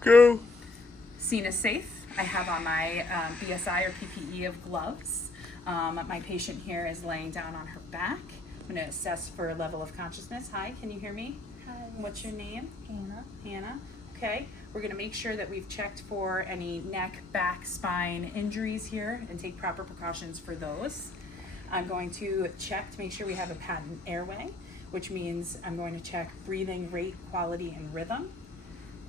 Go. Scene is safe. I have on my BSI or PPE of gloves. My patient here is laying down on her back. I'm going to assess for a level of consciousness. Hi, can you hear me? Hi. What's your name? Hannah. Hannah. Okay. We're going to make sure that we've checked for any neck, back, spine injuries here and take proper precautions for those. I'm going to check to make sure we have a patent airway, which means I'm going to check breathing rate, quality, and rhythm.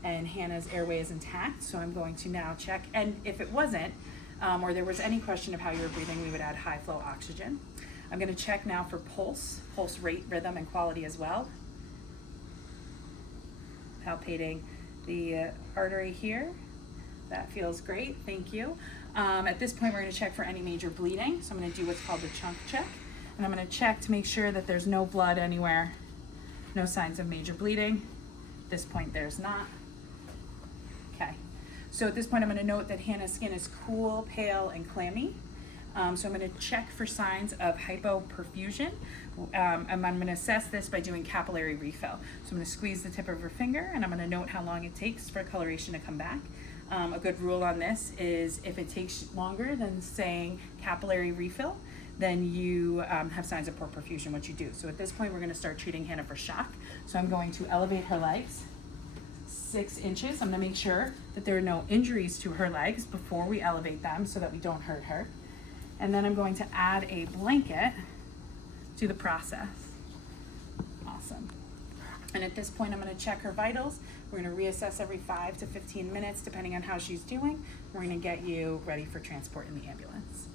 And Hannah's airway is intact, so I'm going to now check. And if it wasn't, or there was any question of how you were breathing, we would add high flow oxygen. I'm going to check now for pulse rate, rhythm, and quality as well. Palpating the artery here. That feels great, thank you. At this point, we're going to check for any major bleeding. So I'm going to do what's called the chunk check. And I'm going to check to make sure that there's no blood anywhere, no signs of major bleeding. At this point, there's not. Okay, so at this point I'm going to note that Hannah's skin is cool, pale, and clammy. So I'm going to check for signs of hypoperfusion. I'm going to assess this by doing capillary refill. So I'm going to squeeze the tip of her finger and I'm going to note how long it takes for coloration to come back. A good rule on this is if it takes longer than saying capillary refill, then you have signs of poor perfusion, what you do. So at this point we're going to start treating Hannah for shock. So I'm going to elevate her legs 6 inches. I'm going to make sure that there are no injuries to her legs before we elevate them so that we don't hurt her. And then I'm going to add a blanket to the process. Awesome. And at this point, I'm going to check her vitals. We're going to reassess every 5 to 15 minutes, depending on how she's doing. We're going to get you ready for transport in the ambulance.